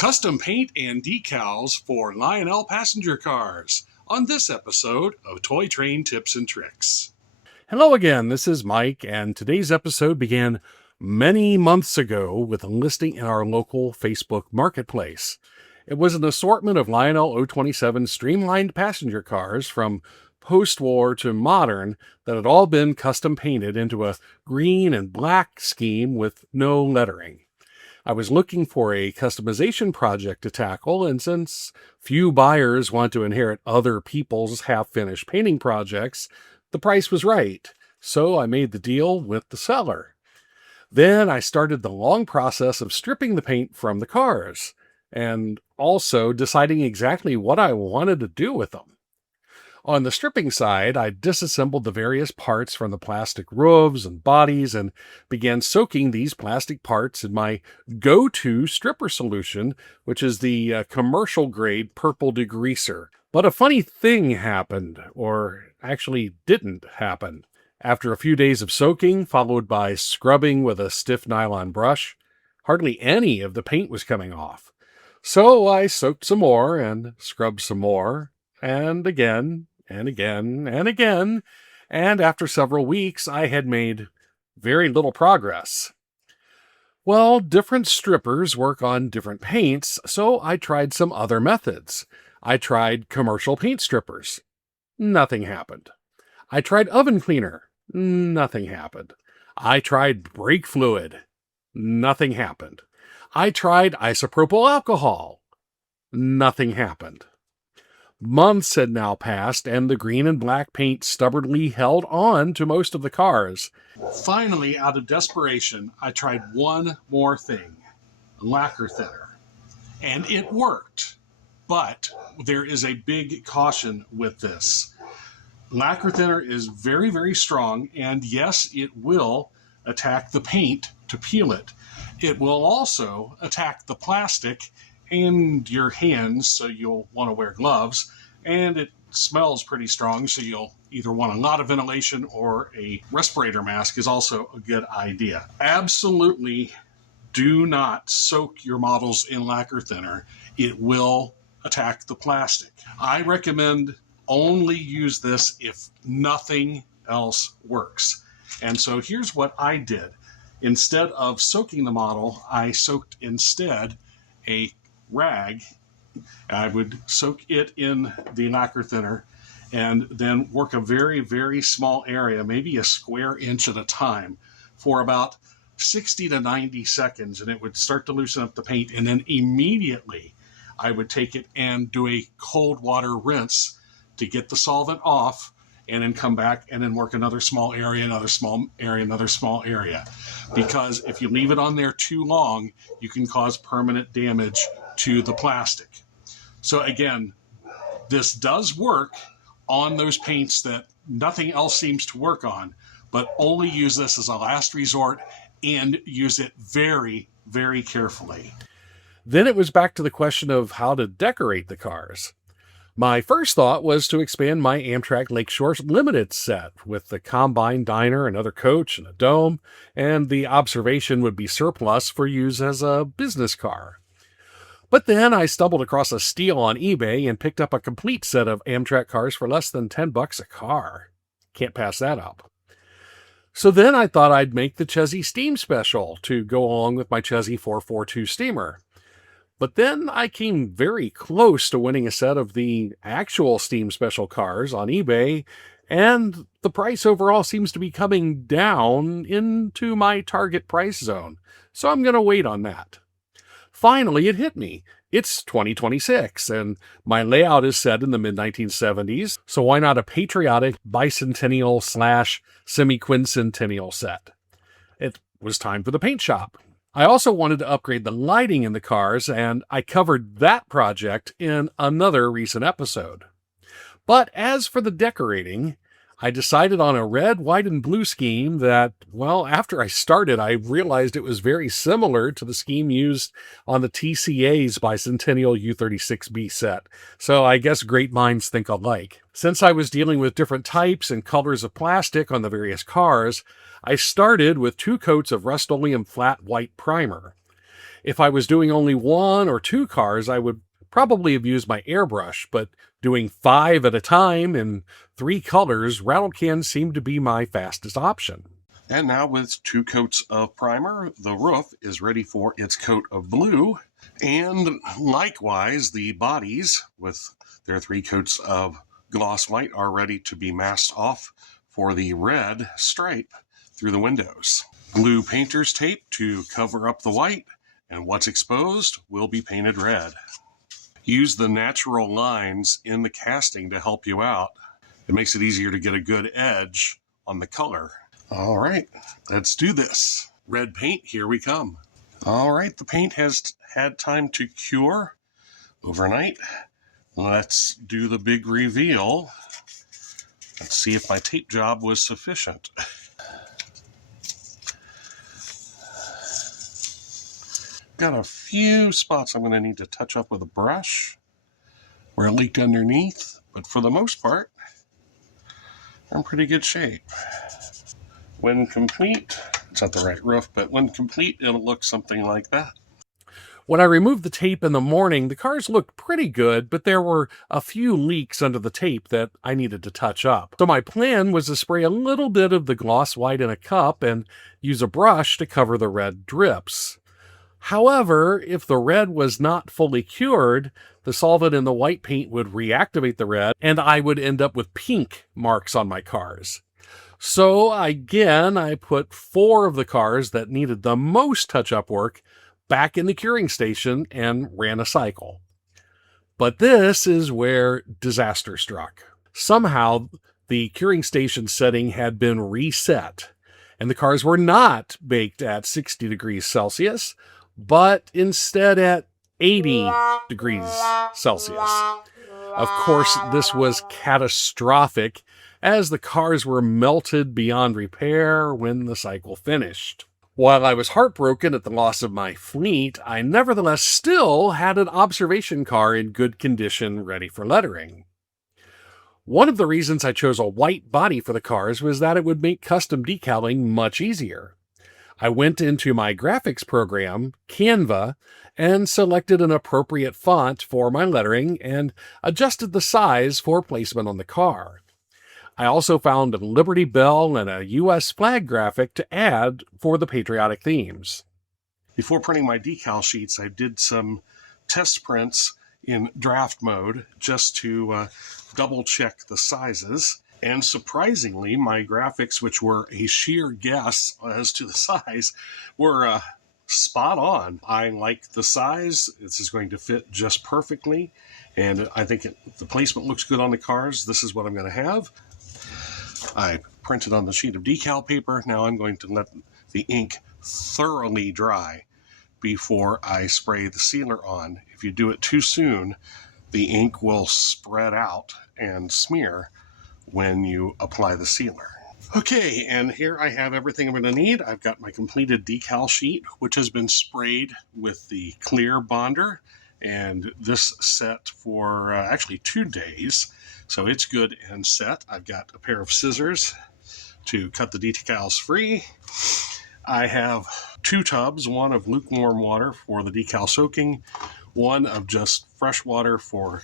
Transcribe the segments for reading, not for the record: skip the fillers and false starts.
Custom paint and decals for Lionel passenger cars on this episode of Toy Train Tips and Tricks. Hello again, this is Mike, and today's episode began many months ago with a listing in our local Facebook marketplace. It was an assortment of Lionel O27 streamlined passenger cars from Postwar to modern that had all been custom painted into a green and black scheme with no lettering. I was looking for a customization project to tackle, and since few buyers want to inherit other people's half-finished painting projects, the price was right, so I made the deal with the seller. Then I started the long process of stripping the paint from the cars, and also deciding exactly what I wanted to do with them. On the stripping side, I disassembled the various parts from the plastic roofs and bodies and began soaking these plastic parts in my go-to stripper solution, which is the commercial-grade purple degreaser. But a funny thing happened, or actually didn't happen. After a few days of soaking, followed by scrubbing with a stiff nylon brush, hardly any of the paint was coming off. So I soaked some more and scrubbed some more, and again, and again, and again, and after several weeks, I had made very little progress. Well, different strippers work on different paints, so I tried some other methods. I tried commercial paint strippers. Nothing happened. I tried oven cleaner. Nothing happened. I tried brake fluid. Nothing happened. I tried isopropyl alcohol. Nothing happened. Months had now passed, and the green and black paint stubbornly held on to most of the cars. Finally, out of desperation, I tried one more thing, lacquer thinner, and it worked. But there is a big caution with this. Lacquer thinner is very, very strong, and yes, it will attack the paint to peel it. It will also attack the plastic and your hands, so you'll want to wear gloves, and it smells pretty strong, so you'll either want a lot of ventilation or a respirator mask is also a good idea. Absolutely do not soak your models in lacquer thinner. It will attack the plastic. I recommend only use this if nothing else works. And so here's what I did. Instead of soaking the model, I soaked instead a rag. I would soak it in the lacquer thinner and then work a very, very small area, maybe a square inch at a time, for about 60 to 90 seconds, and it would start to loosen up the paint, and then immediately I would take it and do a cold water rinse to get the solvent off, and then come back and then work another small area, another small area, another small area. Because if you leave it on there too long, you can cause permanent damage to the plastic. So again, this does work on those paints that nothing else seems to work on, but only use this as a last resort and use it very, very carefully. Then it was back to the question of how to decorate the cars. My first thought was to expand my Amtrak Lakeshore Limited set with the Combine Diner, another coach, and a dome, and the Observation would be surplus for use as a business car. But then I stumbled across a steal on eBay and picked up a complete set of Amtrak cars for less than $10 a car. Can't pass that up. So then I thought I'd make the Chessie Steam Special to go along with my Chessie 442 steamer. But then I came very close to winning a set of the actual Steam Special cars on eBay, and the price overall seems to be coming down into my target price zone, so I'm going to wait on that. Finally, it hit me. It's 2026, and my layout is set in the mid-1970s, so why not a patriotic bicentennial/semiquincentennial set? It was time for the paint shop. I also wanted to upgrade the lighting in the cars, and I covered that project in another recent episode. But as for the decorating, I decided on a red, white, and blue scheme that, well, after I started, I realized it was very similar to the scheme used on the TCA's Bicentennial U36B set. So I guess great minds think alike. Since I was dealing with different types and colors of plastic on the various cars, I started with 2 coats of Rust-Oleum flat white primer. If I was doing only 1 or 2 cars, I would probably have used my airbrush, but doing 5 at a time in 3 colors, rattle cans seemed to be my fastest option. And now with 2 coats of primer, the roof is ready for its coat of blue. And likewise, the bodies with their 3 coats of gloss white are ready to be masked off for the red stripe through the windows. Glue painter's tape to cover up the white, and what's exposed will be painted red. Use the natural lines in the casting to help you out. It makes it easier to get a good edge on the color. All right, let's do this. Red paint, here we come. All right, the paint has had time to cure overnight. Let's do the big reveal. Let's see if my tape job was sufficient. Got a few spots I'm going to need to touch up with a brush where it leaked underneath, but for the most part, I'm in pretty good shape. When complete, it's not the right roof, but when complete, it'll look something like that. When I removed the tape in the morning, the cars looked pretty good, but there were a few leaks under the tape that I needed to touch up. So my plan was to spray a little bit of the gloss white in a cup and use a brush to cover the red drips. However, if the red was not fully cured, the solvent in the white paint would reactivate the red, and I would end up with pink marks on my cars. So again, I put 4 of the cars that needed the most touch-up work back in the curing station and ran a cycle. But this is where disaster struck. Somehow, the curing station setting had been reset, and the cars were not baked at 60 degrees Celsius, but instead at 80 degrees Celsius. Of course, this was catastrophic, as the cars were melted beyond repair when the cycle finished. While I was heartbroken at the loss of my fleet, I nevertheless still had an observation car in good condition ready for lettering. One of the reasons I chose a white body for the cars was that it would make custom decaling much easier. I went into my graphics program, Canva, and selected an appropriate font for my lettering and adjusted the size for placement on the car. I also found a Liberty Bell and a U.S. flag graphic to add for the patriotic themes. Before printing my decal sheets, I did some test prints in draft mode just to double check the sizes. And surprisingly, my graphics, which were a sheer guess as to the size, were spot on. I like the size. This is going to fit just perfectly. And I think the placement looks good on the cars. This is what I'm going to have. I printed on the sheet of decal paper. Now I'm going to let the ink thoroughly dry before I spray the sealer on. If you do it too soon, the ink will spread out and smear when you apply the sealer. Okay, and here I have everything I'm going to need. I've got my completed decal sheet, which has been sprayed with the clear bonder, and this set for actually 2 days, so it's good and set. I've got a pair of scissors to cut the decals free. I have 2 tubs, one of lukewarm water for the decal soaking, one of just fresh water for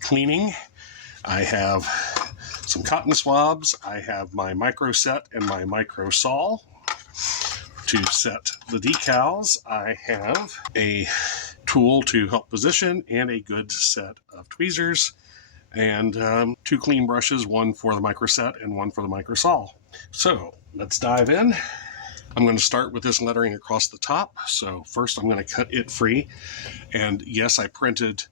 cleaning. I have some cotton swabs. I have my micro set and my micro saw to set the decals. I have a tool to help position and a good set of tweezers and 2 clean brushes, one for the micro set and one for the micro saw. So let's dive in. I'm going to start with this lettering across the top. So first I'm going to cut it free. And yes, I printed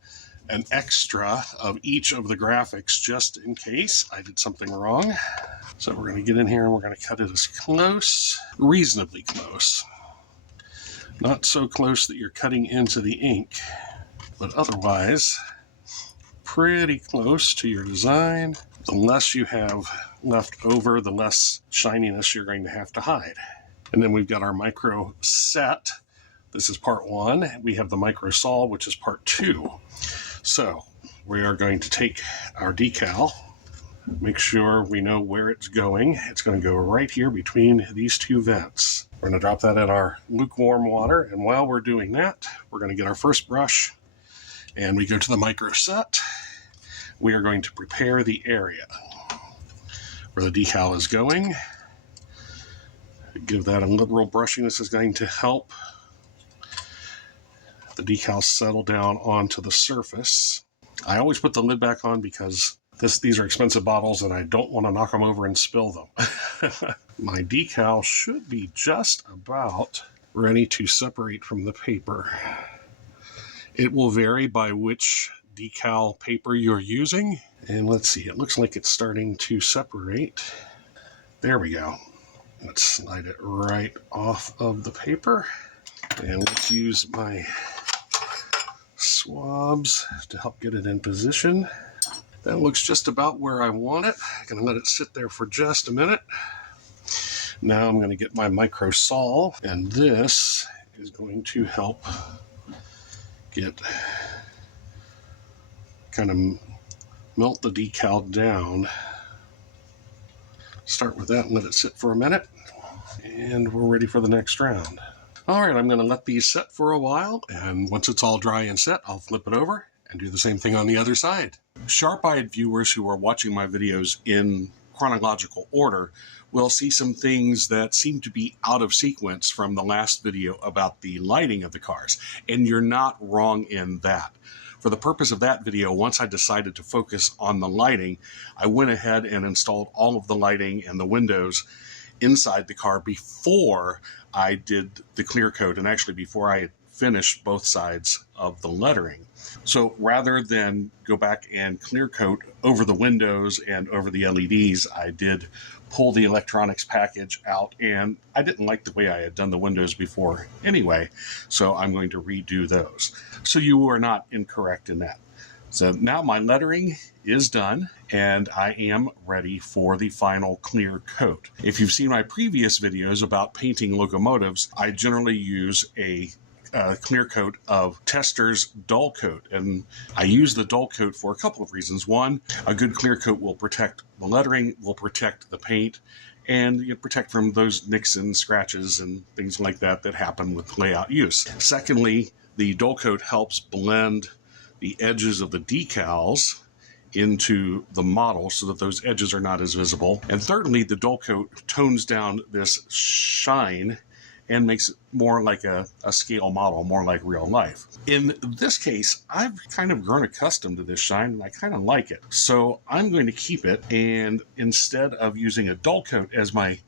an extra of each of the graphics just in case I did something wrong. So we're going to get in here and we're going to cut it as close, reasonably close. Not so close that you're cutting into the ink, but otherwise pretty close to your design. The less you have left over, the less shininess you're going to have to hide. And then we've got our micro set. This is part 1. We have the micro saw, which is part 2. So we are going to take our decal Make sure we know where it's going. It's going to go right here between these two vents. We're going to drop that in our lukewarm water, and while we're doing that, we're going to get our first brush, and we go to the micro set. We are going to prepare the area where the decal is going. Give that a liberal brushing. This is going to help the decal settle down onto the surface. I always put the lid back on because these are expensive bottles and I don't want to knock them over and spill them. My decal should be just about ready to separate from the paper. It will vary by which decal paper you're using. And let's see, it looks like it's starting to separate. There we go. Let's slide it right off of the paper. And let's use my swabs to help get it in position. That looks just about where I want it. I'm going to let it sit there for just a minute. Now I'm going to get my micro sol, and this is going to help get kind of melt the decal down. Start with that and let it sit for a minute, and we're ready for the next round. All right, I'm going to let these set for a while, and once it's all dry and set, I'll flip it over and do the same thing on the other side. Sharp-eyed viewers who are watching my videos in chronological order will see some things that seem to be out of sequence from the last video about the lighting of the cars, and you're not wrong in that. For the purpose of that video, once I decided to focus on the lighting, I went ahead and installed all of the lighting and the windows inside the car before I did the clear coat, and actually before I had finished both sides of the lettering. So rather than go back and clear coat over the windows and over the LEDs, I did pull the electronics package out, and I didn't like the way I had done the windows before anyway, so I'm going to redo those. So you are not incorrect in that. So now my lettering is done, and I am ready for the final clear coat. If you've seen my previous videos about painting locomotives, I generally use a clear coat of Tester's dull coat, and I use the dull coat for a couple of reasons. One, a good clear coat will protect the lettering, will protect the paint, and you protect from those nicks and scratches and things like that that happen with layout use. Secondly, the dull coat helps blend the edges of the decals into the model so that those edges are not as visible. And thirdly, the dull coat tones down this shine and makes it more like a scale model, more like real life. In this case, I've kind of grown accustomed to this shine, and I kind of like it. So I'm going to keep it, and instead of using a dull coat as my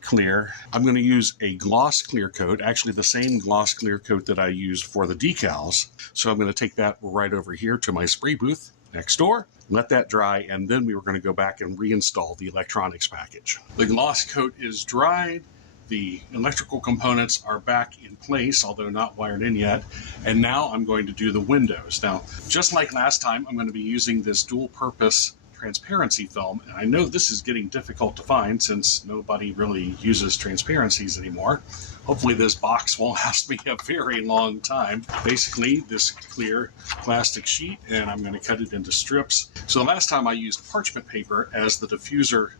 clear, I'm going to use a gloss clear coat, actually the same gloss clear coat that I used for the decals. So I'm going to take that right over here to my spray booth next door, let that dry, and then we were going to go back and reinstall the electronics package. The gloss coat is dried. The electrical components are back in place, although not wired in yet. And now I'm going to do the windows. Now, just like last time, I'm going to be using this dual-purpose transparency film. And I know this is getting difficult to find since nobody really uses transparencies anymore. Hopefully this box won't last me a very long time. Basically, this clear plastic sheet, and I'm going to cut it into strips. So the last time I used parchment paper as the diffuser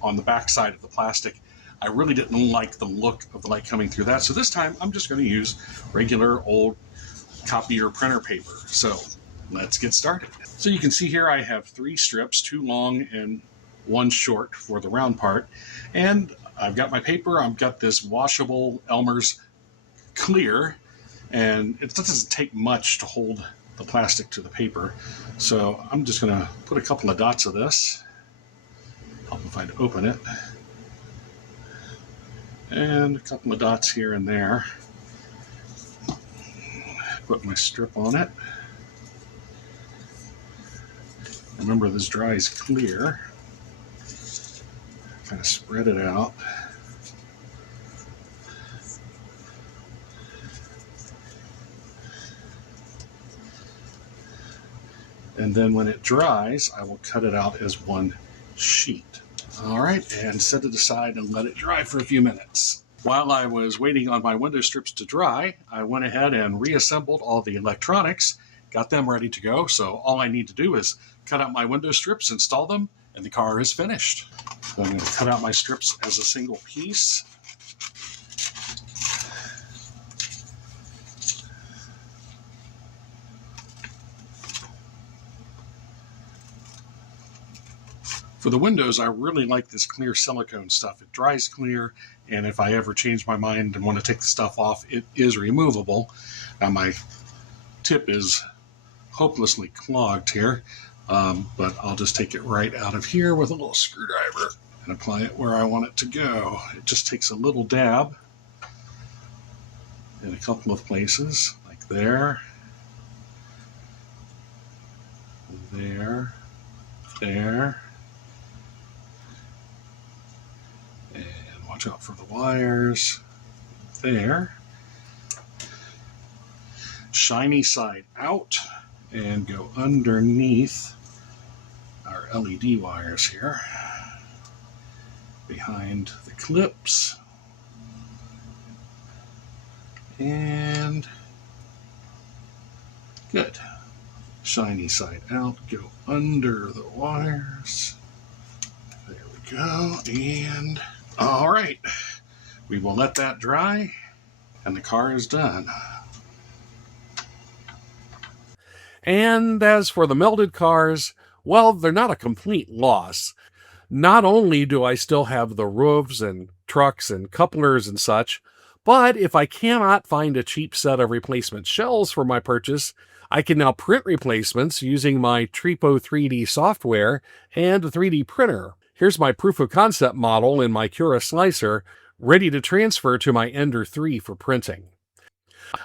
on the back side of the plastic. I really didn't like the look of the light coming through that. So this time I'm just going to use regular old copier printer paper. So let's get started. So you can see here I have 3 strips, 2 long and 1 short for the round part. And I've got my paper. I've got this washable Elmer's clear, and it doesn't take much to hold the plastic to the paper. So I'm just going to put a couple of dots of this. Help if I'd open it. And a couple of dots here and there. Put my strip on it. Remember, this dries clear. Kind of spread it out. And then when it dries, I will cut it out as one sheet. All right, and set it aside and let it dry for a few minutes. While I was waiting on my window strips to dry, I went ahead and reassembled all the electronics, got them ready to go. So all I need to do is cut out my window strips, install them, And the car is finished. So I'm going to cut out my strips as a single piece. For the windows, I really like this clear silicone stuff. It dries clear, and if I ever change my mind and want to take the stuff off, it is removable. Now my tip is hopelessly clogged here, but I'll just take it right out of here with a little screwdriver and apply it where I want it to go. It just takes a little dab in a couple of places, like there, there, there. Watch out for the wires. There. Shiny side out and go underneath our LED wires here. Behind the clips. And good. Shiny side out. Go under the wires. There we go. And all right, we will let that dry, and the car is done. And as for the melted cars, well, they're not a complete loss. Not only do I still have the roofs and trucks and couplers and such, but if I cannot find a cheap set of replacement shells for my purchase, I can now print replacements using my Tripo 3D software and a 3D printer. Here's my proof of concept model in my Cura slicer, ready to transfer to my Ender 3 for printing.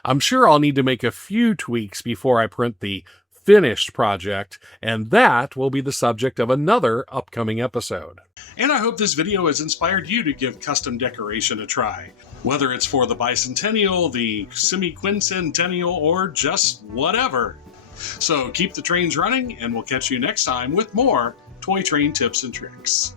I'm sure I'll need to make a few tweaks before I print the finished project, and that will be the subject of another upcoming episode. And I hope this video has inspired you to give custom decoration a try. Whether it's for the bicentennial, the semiquincentennial, or just whatever. So keep the trains running, and we'll catch you next time with more toy train tips and tricks.